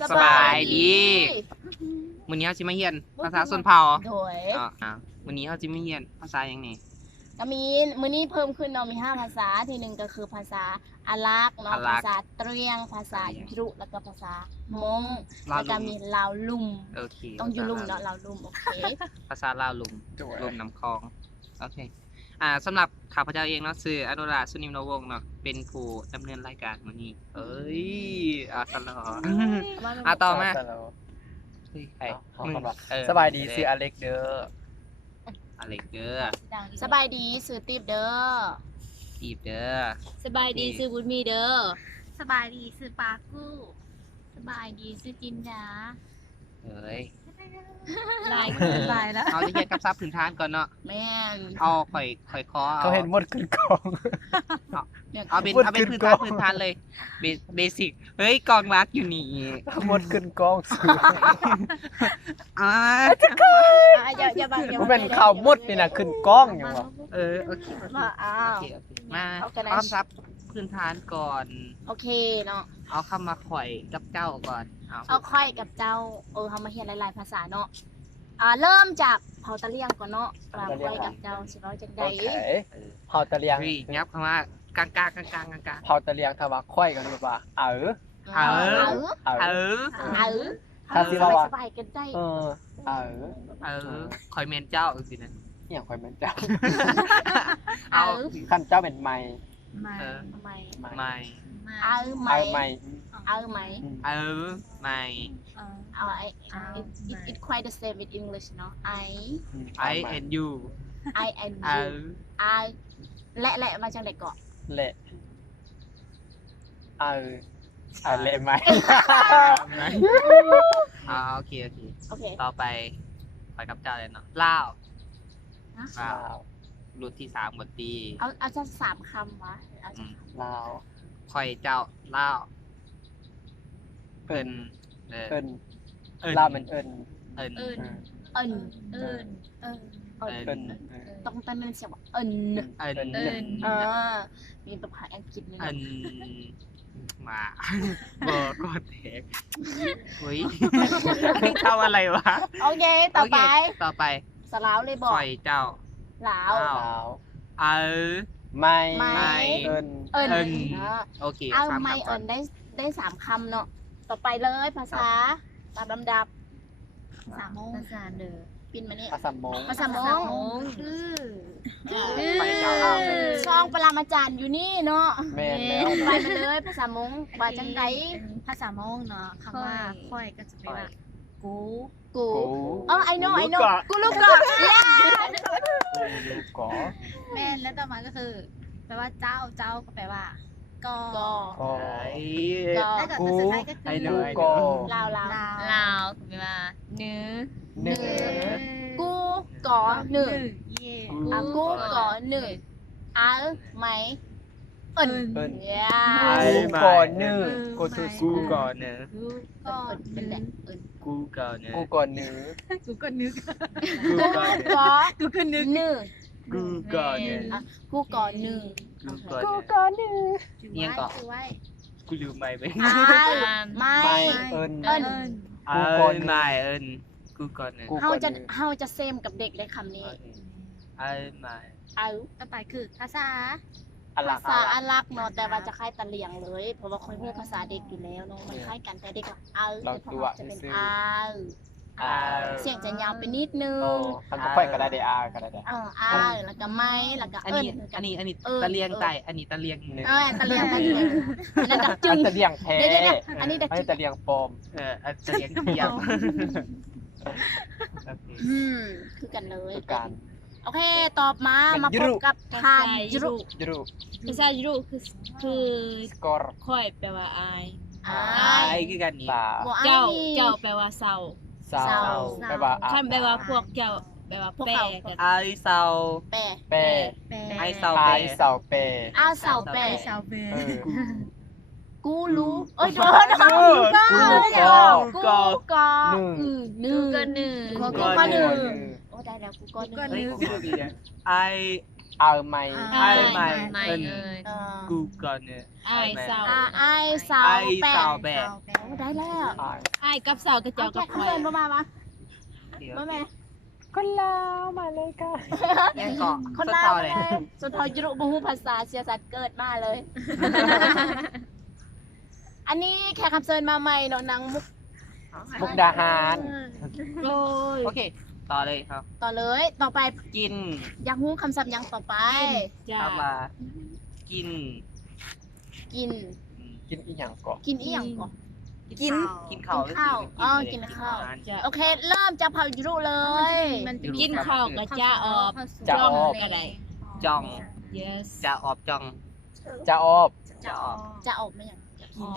สบายดีมื้อนี้เฮาสิมาเรียนภาษาชนเผ่าโดยมื้อนี้เฮาสิมาเรียนภาษาหยังนี่ก็มีมื้อนี้เพิ่มขึ้นเนาะมี5ภาษาที่หนึ่งก็คือภาษาอารักเนาะภาษาเตรียงภาษายุรุแล้วก็ภาษามงแล้วก็มีลาวลุ่มโอเคต้องอยู่ลุ่มเนาะลาวลุ่มโอเคภาษาลาวลุ่มน้ำคลองโอเคสำหรับข้าพเจ้าเองเนาะชื่ออนุราชสุนิมนวงศ์เนาะเป็นผู้ดำเนินรายการมื้อนี้เอ้ยสลอต่อมาเฮ้ยใครมึงสบายดีชื่ออเล็กเด้ออเล็กเด้อสบายดีซื้อติ๊บเด้อตีบเด้อสบายดีซื้อบุญมีเด้อสบายดีซื้อปลากู้สบายดีซื้อจินดาเอ้ยลายขึ้นลายแล้วเอาจะเรียนกับซับพื้นฐานก่อนเนาะแม่นเอาข่อยคอเขาเห็นหมดขึ้นกองเอาเป็นพื้นฐานเลยเบสิกเฮ้ยกองรักอยู่นี่หมดขึ้นกองซื้ออย่ามันเป็นข่าวหมดนี่นะขึ้นกองอย่างวะโอเคมามาเอาซับพื้นฐานก่อนโอเคเนาะเอาคำมาข่อยกับเจ้าก่อนเอาค่อยกับเจ้าเฮามาเรียนหลายๆภาษาเนาะเริ่มจากเผาตะเลียงก่อนเนาะว่าค่อยกับเจ้าสิร้อยจังได๋เผาตะเลียงงับคำว่ากลางเผาตะเลียงถ้าว่าค่อยกันแบบว่าถ้าสิว่าสบายกันได้ข่อยแม่นเจ้าสินะอย่างค่อยแม่นเจ้าเอาคันเจ้าเป็นไม้ไม่It's quite the same with English เนาะI and you I and youและมาจากไหนก่อนเละเละไหมโอเคต่อไปไปกับเจ้าเลยเนาะลาวรุ่นที่3บทดีเอาจะ3คำวะลาวข่อยเจ้าลาวเอิ้นลาวมันเอิ้นต้องตั้งเป็นเสียงว่าเอิ้นมีภาษาอังกฤษนึงมาบอกอดแทกเฮ้ยเข้าอะไรวะโอเคต่อไปสลาวเลยบอกข่อยเจ้าลาวไม่เอิ้นโอเคไม่เอิ้นได้3คำเนาะต่อไปเลยภาษาตามลำดับภาษามงภาษาเด้อปินมานี่ภาษามงซองปรามาจารย์อยู่นี่เนาะแม่นแล้วไปเลยภาษามงว่าจังได๋ภาษามงเนาะคำว่าค่อยก็จะเป็นว่ากูI know กูลูกกอแม่นแล้วต่อมาก็คือแปลว่าเจ้าก็แปลว่าก็แล้วก็สุดท้ายก็คือลาวแปลว่าเนื้อกูก่อหนึ่งกูก่อหนึ่งไหมกูก่อหนึ่งกูก่อเนื้อเป็นแหละกูก่อเนื้อกูก่อเนื้อกูก่อหนึ่งกูก่อหนึ่งยังก่อกูลืมไม่ไปเอิญกูก่อนเนี่ยเฮาจะเซมกับเด็กเลยคำนี้ต่อไปคือภาษาอารักเนาะแต่ว่าจะคล้ายตะเลียงเลยเพราะว่าค่อยพูดภาษาเด็กอยู่แล้วเนาะมันคล้ายกันแต่เด็กก็จะเป็นเสียงจะยาวไปนิดนึงคำค่อยก็ได้ก็ได้แล้วก็ไม่แล้วก็อันนี้ตะเลียงไตอันนี้ตะเลียงตะเลียงนั่นดักจึงตะเลียงแท้อันนี้ดักจึงตะเลียงปลอมตะเลียงเทียมคือกันเลยโอเคตอบมาพบกับทานยุรุภาษายุรุคือค่อยแปลว่าอายคือกันนี่เจ้าแปลว่าเศร้าแปลว่าท่านแปลว่าพวกเจ้าแปลว่าแปรไอเศร้าแปรไอเศร้าแปรกูรู้กูได้แล้วกูก็นึงไอ เอาไหม ไอ้ใหม่ ไม่ เอิ้น เอ้ย กูก่อนเนี่ย อ้ายสาว ไอ้สาวแป้ สาว ง แบก โอ้ได้แล้ว อ้ายกับสาวกระเจ้า เอา กับ แค่ ข่อย เพื่อนมาปะ เดี๋ยว มาแม่ คนลาวมาเลยกัน ยังเกาะ คน ส ลา ต ว อ เล เลย ย สุดท้ายยุรุบฮูภาษาเสียสัตว์เกิดมาเลย อันนี้แขกคำเชิญมาใหม่เนาะนางมุก มุกดาหาร โอ้ย โอเค ต่อเลยครับ ต่อเลยต่อไป กิน อยากฮู้คำศัพท์หยังต่อไป จ้า คำว่ากิน กิน กินอีหยังก่อน กินอีหยังก่อน กิน กินข้าว กินข้าวอ๋อกินข้าว โอเค เริ่มจากเผายุรุเลย กินข้าวกับจ้าออบ จะออบ ก็ได้ จ้อง yes จะออบจ้อง จะออบ จะออบ จะออกไหมยัง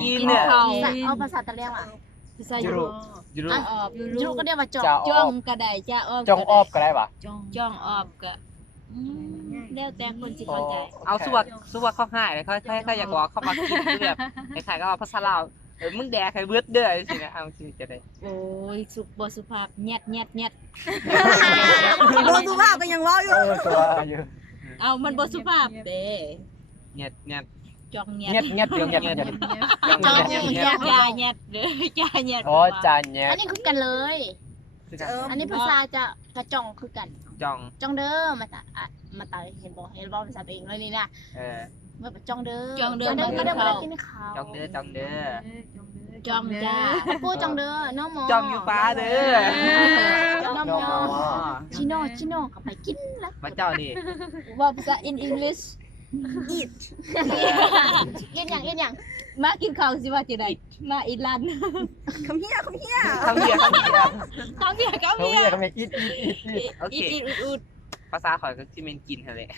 กิน กิน เนี่ย ข้าว เอาภาษาตะเลียงอ่ะ ภาษายุโรป ยูรุ จ้าออบ ยุรุก็เรียกว่าจอก จะอ จ้อ อง บ ก็ได้จ้าออบ จงออบก็ได้ปะ จ้องออบก็แล้วแต่คนสิเข้าใจ เอาสวักเข้าให้เลยเขาอยากบอกเขามากินคือแบบคล้ายๆก็ภาษาลาวมึงแดกให้เบิดเด้อสินะเอาสิจะได้ โอ้ยสุบ่สุภาพแยด โดนสุภาพก็ยังว่าอยู่ ตัวอยู่ เอามันบ่สุภาพเด้ เงียดเงียด จ้องแย เงีย ด บเงียบเดียวเงียบเงียบ จอกเงียบ จ้าแยดเด้จ้าแยด อ๋อจานเงีย อั บ นนี้คือกันเลย คือกัน อันนี้ภาษาจะกระจ่องคือกัน จ้อง จองเด้อมาตามาตาเห็นบอกภาษาตัวเองเลยนี่นะ เออ เมื่อจองเด้อ จองเด้อ มา มากิน ได้ ข้าว กินข้าว จ้องเด้อจ้องเด้อ จ้องจ้า พูดจองเด้อน้องหมอ จ้องอยู่ฟ้าเด้อ น้อง น้อง หม ม อ อ ชิโน่ก็ไปกินแล้ว มาเจ้านี่ ว่าภาษา in English กินอย่าง มากินข้าวสิว่าจังได๋มาอีลัน คำเฮีย คำเดียวคำเดียว ข้าวเมียข้าว เขา เมีย เรียกทำไมอีด โอเค อุด ภาษาข่อยก็สิเป็นกินหั่นแหละ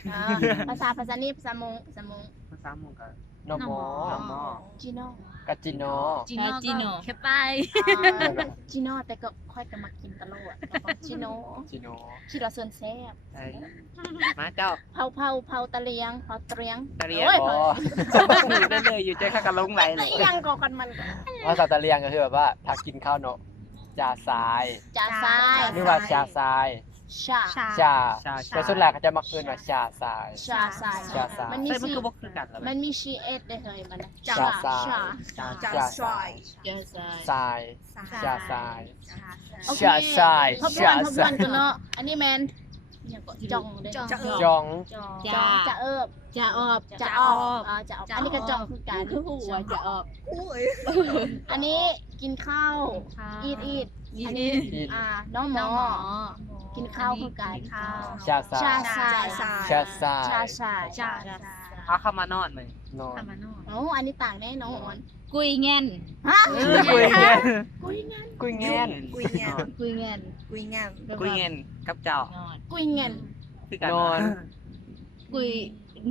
ภาษานี้ภาษามง ภาษาหมู่ก็ น้องมอ น้องหมอ จิโน่ กัจจิโน จีโน่แค่ไป จิโน่แต่ก็ค่อยจะมากินตลอดจิโน่ จิโน คิดว่าส่วนแซ่บ เอ้ยมาเจ้า เผาตะเลียงเผาเตรียง ตะเรียน โอ้ย อ๋อ อยู่ได้เลยอยู่ใจข้างกันลงไหลเลย ยังก่อกันมัน ภาษาตะเลียงก็คือแบบว่าถ้ากินข้าวเนาะจ่าทราย จ่าทราย หรือว่าชาทราย ชา ชาแต่ส่วนใหญ่เขาจะมักเอิ้นว่าชาทราย ชาทราย ชาทราย มันมี ใช่มัน ชี ก็บ่คือกันแล้ว มันมีชีเอสได้เลยมันนะ ชาทราย ชา ชาทราย จ้าสาย ทรายชาทราย โอเค ชาทราย ทบท ชา วน ทราย กันเนาะอันนี้แมนอย่างก็จองเด้อ จอง จ้า จะเอิบ จ้าออบ จะออกจะออกอันนี้ก็จองคือกัน คือหัวจะออก อันนี้กินข้าวอีดอันนี้ อีด น้องหมอกินข้าวคือกัน ชาทราย ชาทราย ชาทราย ชาทราย เอาเข้ามานอนมั้ย นอน โอ้อันนี้ต่างแน่นอน กุยเงิน ฮะ คุยเงิน กุยเงิน กุยแง่น กุยเงิน กุยเงิน กุยเงิน คุยเงินกับเจ้าน อน กุยเงิน คือกัน นอน กุย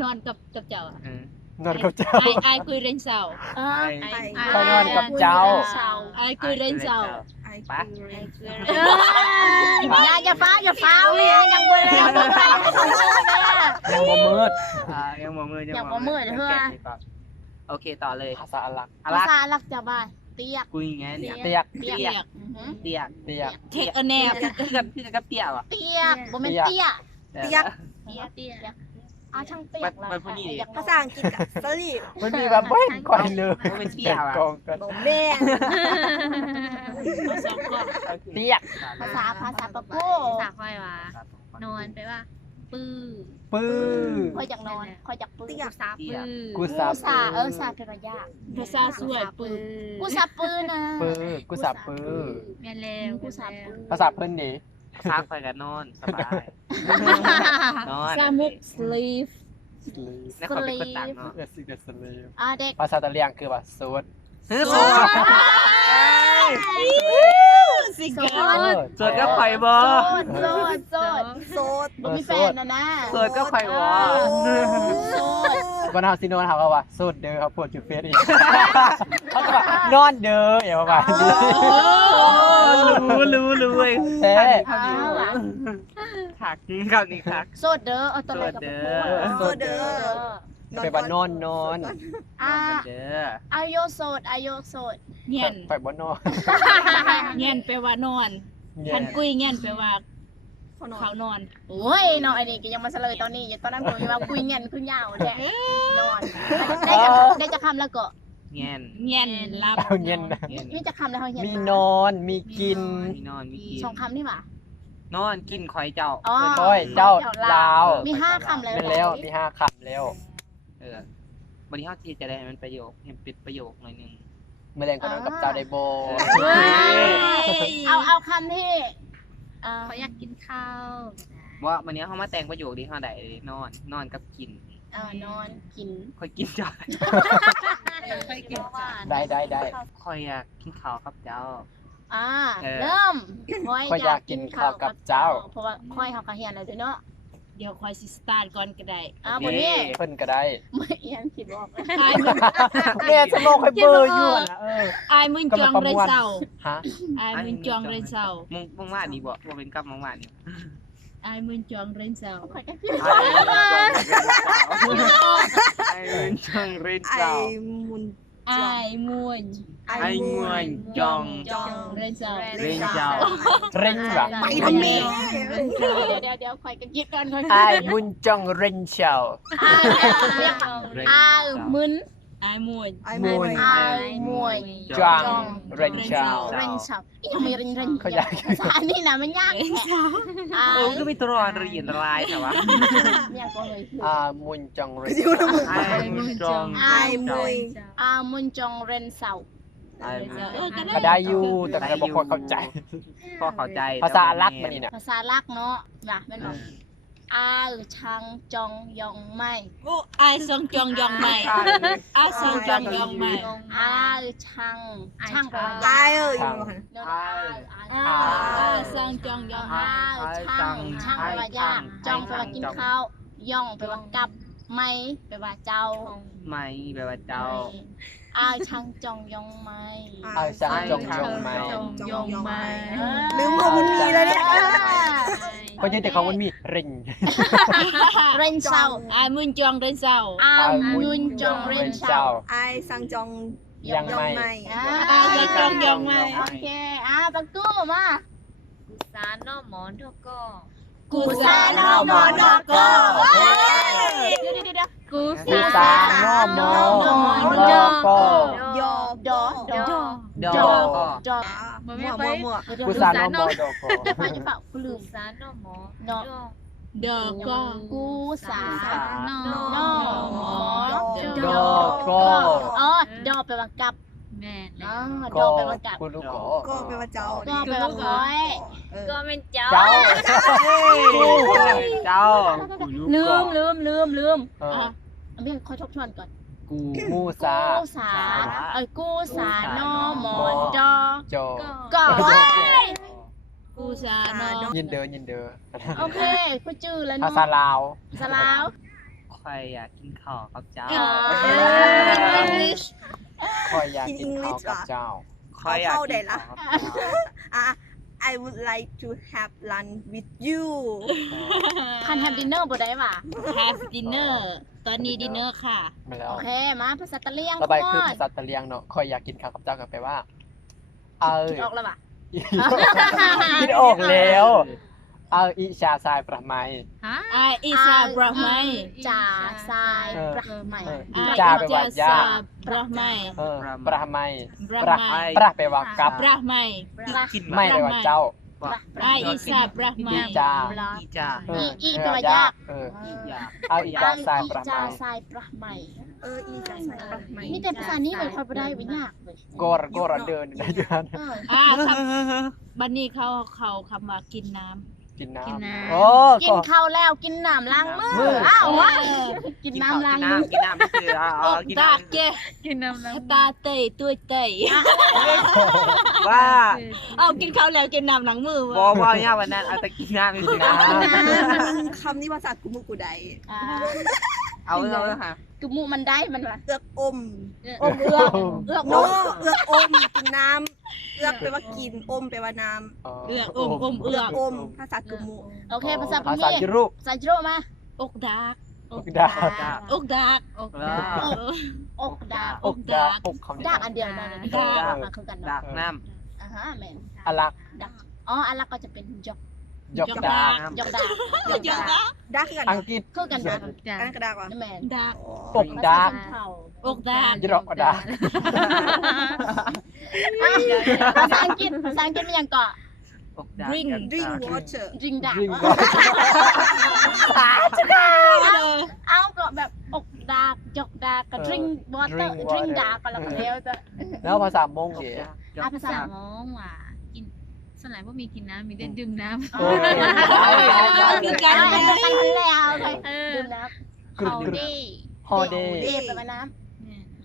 นอนกับเจ้า เออน อนกับเจ้า ไอกุยเรนเสา ไปนอนกับเจ้า ไอกุยเรนเสา ปะ อย่าฟ้าเลยยังบ่แล้ว ยังบ่มืด ยังบ่มือ ยังบ่มือเด้อ โอเคต่อเลย ภาษาอาหรับ ภาษาลักจะบ้าเตียก คุยเงิน เตียก เตียก เตียก เทคอแนบ คือกับเตียกอ่ะ เตียกบ่แม่นเตีย เตียก ช่างเตียก ภาษาอังกฤษกับสลีป มันมีแบบบ่เห็นก่อนเลย เป็นเตียกอ่ะ กองกัน โบแม่น สองข้อ เตียก ภาษาปะโก้ ภาษาค่อยว่านอนไปว่าปื้อ ปื้อ ค่อยจากนอนค่อยจากปื้ เตียกซาปื้อ กูสา ซาซาเป็นระยะ ภาษาสวยปืน กูซาปื้นะ ปื้อกูสาปื้อ แม่นแล้ว กูซาปื้ ภาษาเพิ่นนี่ ซักไปกันนอนสบายนอน ซามุกสลีฟ นี่เขาเป็นคนต่างเนาะ เด็ก ภาษาตะเลียงคือว่าโซด โสด สิเก โสดก็ไข่บ่ โสดบ่มีแฟนนะ โสดก็ไข่บ่ โสด วันเฮาสินอนเฮาก็ว่าโซดเด้อครับโพดอยู่เฟซอีกเขาก็ว่านอนเด้ออย่าประมาณนี้ รู้เว้ย แท้ ขักคำนี้ขัก โสดเด้อเอาตลอดกับ โซเดอร์ ไปว่านอน นอนเด้อ อายุโสด เงียน ไปบ่นอน เงียนแปลว่านอน ทันกุยเงียนแปลว่า เขานอน โอ้ยน้องไอ้นี่ก็ยังมาเฉลยตอนนี้อย่าตอนนั้นผมยังมาคุยเงี้ยคุยยาวแท้นอนได้จะคำแล้วก็ แง่น เงียนหลับ เอาเย็นนะ มีจะคำแล้วเขาเห็น มีนอนมีกิน มีนอนมีกิน สองคำนี่หว่าน อนกินคอยเจ้า อ๋อ โอ้ยเจ้าลาว มี5คำแล้ว เป็นแล้วมี5คำแล้ว วันนี้เขาที่จะได้มันประโยคเห็นปิดประโยคหน่อยนึง เมื่อแรงก็นอนกับเจ้าได้โบ เอาคำที่ เขาอยากกินข้าว ว่าวันนี้เขามาแต่งประโยคที่เขาได้นอนกับกิน นอนกิน คอยกินเจ้า เคยกินจ้า ได้ คอยอยากกินข้าวกับเจ้า เริ่ม ค่อยอยากกินข้าวกับเจ้า เพราะว่าค่อยเขาก็เฮียนเลยเนาะ เดี๋ยวคอยสิสตาร์ทก่อนก็ได้ บนนี้ เพิ่นก็ได้ ไม่เอียนคิดบอก อายมึง แม่สมองให้เบอร์อยู่นะอายมึงจองไรเศร้า ฮะ อายมึงจองไรเศร้า มึงว่าดีบ่ว่าเป็นกับมึงว่านี่ อายมึงจองไรเศร้า ค่อยก็คิด ไอ้จังเรนเจ้า อายมวน ไอ้งวนจอง ไรเศร้า เรนเจ้า เร่งแบบ ไปทำเมเดี๋ยวค่อยก็คิดกันค่อย ไอ้บุญจังเร่งเชียว มึน อายมวน มูน มวย จังเร่งเชียว เร่งฉับยังไม่เร่งภาษานี่นะมันยากแค่ ก็มีตัวเรียนรายแต่ว่า เนี่ยก็เลย มุนจังเร่ง ไอ้จอง มุนจงเรนเสา ก็ได้อยู่แต่ก็บอกคนเข้าใจ ก็เข้าใจ ภาษาลักมันนี่นะ ภาษาลักเนาะว่ะแม่นบอกชังจองยองไม่ อายซองจองยองไม่อายซองจองยองไม่ ช่างแปลว่า ทาง อายซองจองยองไม่ ช่างแปลว่ายากจองแปลว่ากินข้าวย่องแปลว่ากับไม่แปลว่าเจ้า ไม่แปลว่าเจ้า ช่างจองยองไม่ ช่างจงยงไหม ยองไม่ ลืมของมันมีแล้วเนี่ยก็ยืนแต่ของมันมีเร่ง เรนเสา อายมึงจองไรเศร้า มุนจงเรนเสา ไอซังจอง ยังไม่ อายจองยองไม่ โอเคปักตู้มา สารนอหมอนทก็ กูสา โนมอนอโกเดี๋ยวกู กูสานอมอลอก็ ยอ ดอ ดอกก็ ดอ มั่วมั่ว กูสานอมอดอก็ จะไปจะเปล่ากูลืม สารนอหมอ ดอ ดอกก็ กูสาน อ หมอ ดอก็ ดอแปลว่ากับ แม่ ดอแปลว่ากับ กูรู้ก็ ก็แปลว่าเจ้า ก็แปลว่าคอย ก็เป็นเจ้า เจ้า เจ้า ลืมไม่ค่อยทบทวนก่อน กูสา กูสานอหมอดอ จอ ก็ กูสานอ ยินเดอยินเดอ โอเคกูจื้อแล้ว ภาษาลาว สลาว ใครอยากกินข้าวกับเจ้า คอยอยากกินข้าวกับเจ้า ใครอยากกินข้าวกับเจ้า I would like to have lunch with you คันแฮมดินเนอร์บ่ได้ป่ะ have dinner ตอนนี้ดินเนอร์ค่ะ ไม่แล้ โอ ว เคมาภาษาตะเลียง ระบายคือภาษาตะเลียงเนาะคอยอยากกินข้าวกับเจ้าก็แปลว่า คิดออกแล้วป่ะ คิดออกแล้วอิชาทรายประไม อายอิซาบราไม จ่าทรายประใหม่ จาแปลว่ายา บราไม ประไม บรา ประ ไม ประแปลว่ากับ บราไม กิน ไม่แปลว่าเจ้า อายอิซาบราไม จา อีจ้า อีแปลว่ายาก อยาก อิชาทรายประไม จ่าทรายประใหม่ อีจะใส่ปะไหม มีแต่ภาษานี้เลยเขาบ่ได้วิญญาณเลย โกรเดินได้ยัน บันนี้เขาคำว่ากินน้ำ กินน้ กินน้ำ ำโอ้ กินข้าวแล้วกินน้ำล้างมืออ้าววะกินน้ำล้างมือ กินน้ำคือกิน ตา น้ำ เกะ กินน้ำน้ำ ตาเตยตัวเตย ว่า เอากินข้าวแล้วกินน้ำหลังมือ บอว่าเนี่ยวันนั้นเอาแต่กินน้ำคือน้ คำนี้ภาษากุมุกุได ำเอาค่ะ กุมุมันได้มันวะ เอือกอม เอื้อก โนเอือกอมกินน้ำเอือกแปลว่ากินอมแปลว่าน้ำ เอือกอม เอือกอมภาษากุมุ โอเคภาษาพ ภา ม่ ษาจิรุ ภาษาจิโร่มา อกดัก อกดา อกดัก อกดา อกดาอกเขา ดากอันเดียวนั่นมาคือกัน ดักน้ แม่น อลัก ดักอันละก็จะเป็นจอก ยกดาบ ยกดาบ ยกดาบ ดักกัน อังกฤษ คือกันนะ จ้ะ อันนั้นกระดากวะ นั่นแม่น ดาก อกดาบ อกดาบ ยกดาบ ภาษาอังกฤษมันยังเกาะ อกดา Drink ดิ้งวอเตอร์ ริงดาบ ยิง วะ บอล เอาก็แบบอกดากยกดากกับ drink water drink ดากก็แล้วก็แล้วจะ แล้วภาษามงเดี๋ยว ภาษา มองว่ากินสลายว่ามีกินน้ำมีได้ดื่มน้ โอเคได้ คือกัน เอา เล ไป ย กันแล้วโอเค ำเออ ดื่มน้ กรุบ เฮาก รุบ เด้ ฮอเด ำ ย์ เดย์แปลว่าน้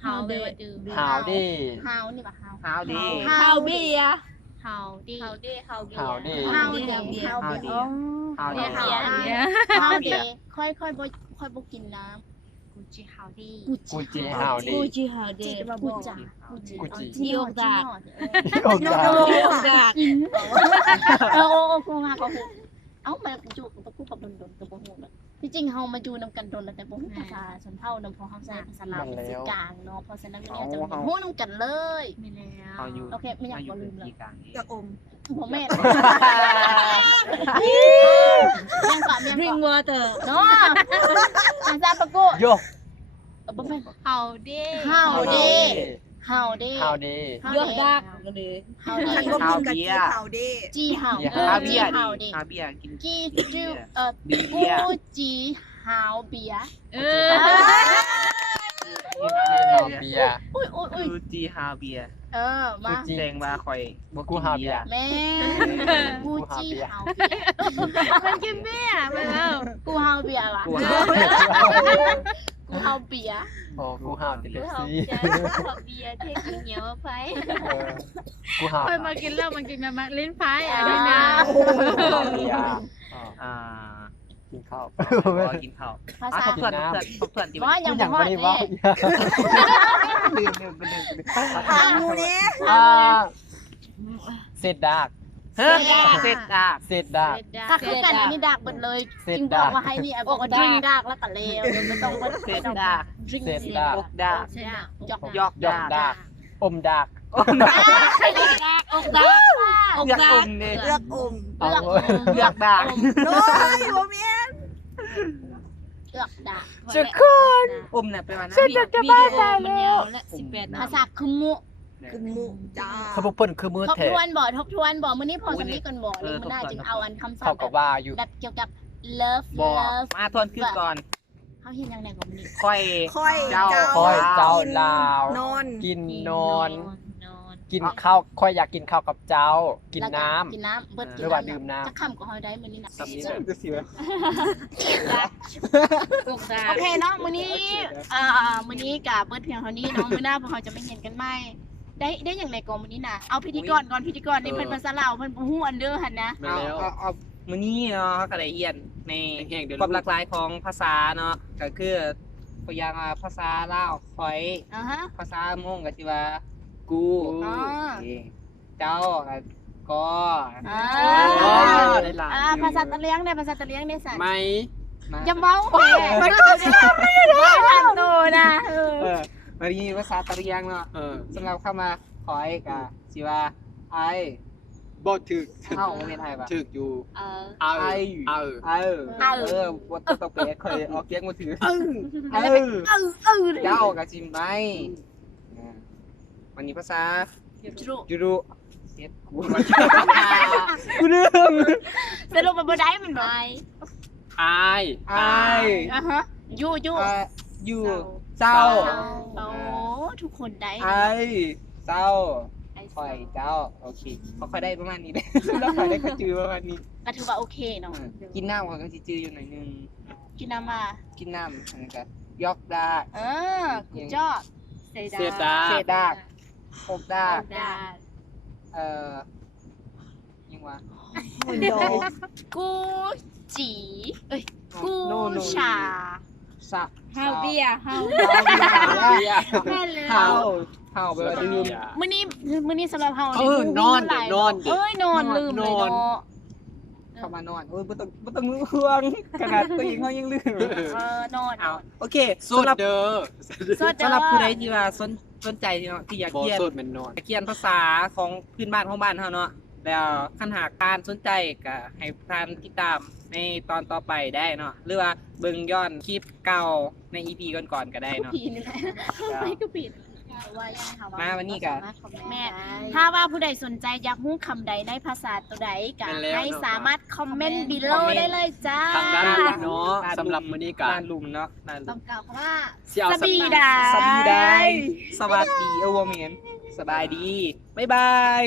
เฮาเด้ดื่ม ฮาวเดย์ ำฮาวนี่ป่ะฮาว ฮาวดี ข้าวเบียร์ เฮาเด้เฮาเด้เฮาเบีย ฮาว ร์ เดย์ ฮาวเดย์ฮาวเดย์ ฮาวเดย์ ฮาวเดย์ เฮาเดีย ฮาวเดย์ค่อยบ่กินน้ กูจิเฮาเด้ ำ กูจีฮาวเด กู ย์ จิฮาวเด จี ย์ จะมาบอกจ้ะกูจี จียกดาบ อกดาบ อกดาบ โอ้ครูมาเขาครูเอ้ามาอยู่กับกูกับดนกับบ่ฮู้ที่จริงเฮามาอยู่นำกันดนแต่บ่ฮู้ภาษาชนเผ่านำพอเฮาใช้ภาษาลาวเป็นสื่อกลางเนาะเพราะฉะนั้นเนี่ยจะฮู้นำกันเลย ไม่แล้ว เฮาอยู่ โอเคไม่อยาก เฮาอยู่ บ่ลื พื้ ม น เลย ที่กลางเอง จะอม บ่แม่นยังก่อนยัง Drink ก่อน water เนาะภาษาปะกู โยก บ่แม่น เฮาเด้ เฮาเดเฮาเด ฮาวเดย์ ยกดาบก็เลย เฮาเด ฉันบ่กินกับจีเผาเด้ จีเฮา ฮาวเบียร์ เฮา ดิ เด ฮาวเบียร์กิน จีจู เบีย กู ร์ จีเฮาเบีย เออ ฮาวเบียร์ อุ้ย กูจีฮาวเบียร์ มา จริง แสดงว่าข่อยบ่ กู กิน ฮาว เบี เบี ย ย ร์ ร์ แม่กูจีเฮาเบีย มันกินเบียร์มาแล้ว กูเฮาเบียวะ กูฮาว กูเฮาเบีย โอ้กูฮาวติดเลย เฮา สิ เบียร์เท่กินเหนียวไป กูฮาว ค่อยมากินแล้วมันกินมาเล่นไพ่อะไรนะ กูฮาวเบียร์ อ่า กินข้าว ขอกินข้าว ภา อ่ะ ษา ทบทวนที่ ว่ายัง อย่าง บ่ ไม่ ฮอด ได้ว่า แน่ ลืม ถามมูนี้ เศษดาก เฮ้ยเสร็จอ่ะ เศษดาก ถ้าคือกันอันนี้ดักเบิดเลยจึงบอกว่าให้นี่บอกว่าดริงดักแล้วก็เลวไม่ต้องว่า เสร็จดาก ดริง เศษดาก อกดาก ยอก ยอก ยอกดากอมดาก อกดาบอกดา เลือกอมเนี่ย เลือกอม เอา เลือกดาก โน้ยบ่มี เลือกดัก ทุกคน อมเนี่ยเป็นวันนั้น วิดีโอมันยาวและ18 ภาษาคือมุ คือหมูจ้า เขาบอกเพิ่นคือมือ ทบ แท้ ทวนบ่มื้อนี้พอสำนี้ก่อนบ่หรือมื้อหน้าจึงเอาอันคำศั เขา พท์ ก็ว่าอยู่ แบบเกี่ยวกับ love บอก love มาทวนขึ้นก่อน เขาเห็นยังไงก่อนมื้อนี้ ค่อย ค่อย เจ้า ค่อยเจ้าลาว นอน กินนอน นอน กินข้าวค่อยอยากกินข้าวกับเจ้า กินน้ำ กินน้ำเบิด หรือว่าดื่มน้ำ จะคำก็เฮาได้มื้อนี้น่ะ สำนี้จะเสีย อกดา โอเคเนาะมื้อนี้มื้อนี้กับเบิดเพียงเท่านี้เนาะมื้อหน้าพวกเราจะไม่เห็นกันใหม่ได้อย่างไรก่อนมื้อนี้น่ะเอาพิธีกรก่อนพิธีกรนี่เพิ่นภาษาลาวเพิ่นบ่ฮู้อันเด้อหั่นนะ เอามื้อนี้เนาะเขาก็ได้เรียนในความหลากหลายของภาษาเนาะก็คือตัวอย่างภาษาลาวข่อย ฮะ ภาษามงก็สิว่ากู อ๋อ เจ้าก็ ได้หลาย ภาษาตะเลียงได้ภาษาตะเลียงได้สัตว์ ไม่ อย่าเมาแหมมันก็จะไม่ได้ทันตัวนะ วันนี้ภาษาตะเลียงเนาะสำหรับเข้ามาขอยก็สิว่าไอ บ่ถึก เอ้าบ่แม่นไทยป่ะ ถึกอยู่ เออ เอา ไอ เอา บ่ต้องไปเคยออกเสียงบ่ถือเจ้าก็สิไม่วันนี้ภาษา จุรุ ยูรุเฮ็ดกูลืม สรุปมันบ่ได้มันบ่ อาย ไอ ฮะยู อยู่เจ้า โอ้ทุกคนได้ ไอเจ้าคอยเจ้าโอเคเขาค่อยได้ประมาณนี้เลยแล้วค่อยได้ก็จือประมาณนี้ ก็ถือว่าโอเคเนาะ กินน้ำเขาก็สิจืออยู่หน่อยนึง กินน้ำมา กินน้ำอันนี้ก็ยอกดา กูจอด เซ เศษดา เศษดากอกดา ดา ยังวะ กูจีเอ้ยกู โน่ ชา สะ ฮาวเบียร์ฮาว แม่เลย เฮาเฮาไปว่าลืม มื้อนี้สำหรับเฮา นอนเดี๋ยวนอนดิ เอ้ยนอนลืมเลยเนาะ เข้ามานอนโอ้ยบ่ต้องห่วงขนาดตัวเองเขายังลืม นอน เอาโอเค สุด สำหรับ เด้อ สำหรับผู้ใดที่ว่าสนใจที่อยาก บ่ เรียน สุดแม่นนอน เรียนภาษาของพื้นบ้านของบ้านเฮาเนาะ แล้วคันหากท่านสนใจก็ให้ท่านติดตามในตอนต่อไปได้เนาะหรือว่าเบิ่งย้อนคลิปเก่าใน EP ก่อนๆก็ได้เนาะ ผีนี่แหละ ไปก็ปิด ว่ายังค่ะว่า มาวันนี้ก็ สามารถคอมเมนต์ แม่ ได้ ถ้าว่าผู้ใดสนใจอยากรู้คำใดในภาษาตัวใดก็ แม่นแล้ว ให้สามารถคอมเมนต์ below ได้เลยจ้า ทางด้านลุมเนาะสำหรับมื้อนี้กัน ด้านลุมเนาะด้านลุ ต้อ ม งกล่าวคำว่า สิเอา สบีดา สวัสดีได้สวัสดีโอเวอร์แมนสบายดี บ๊ายบาย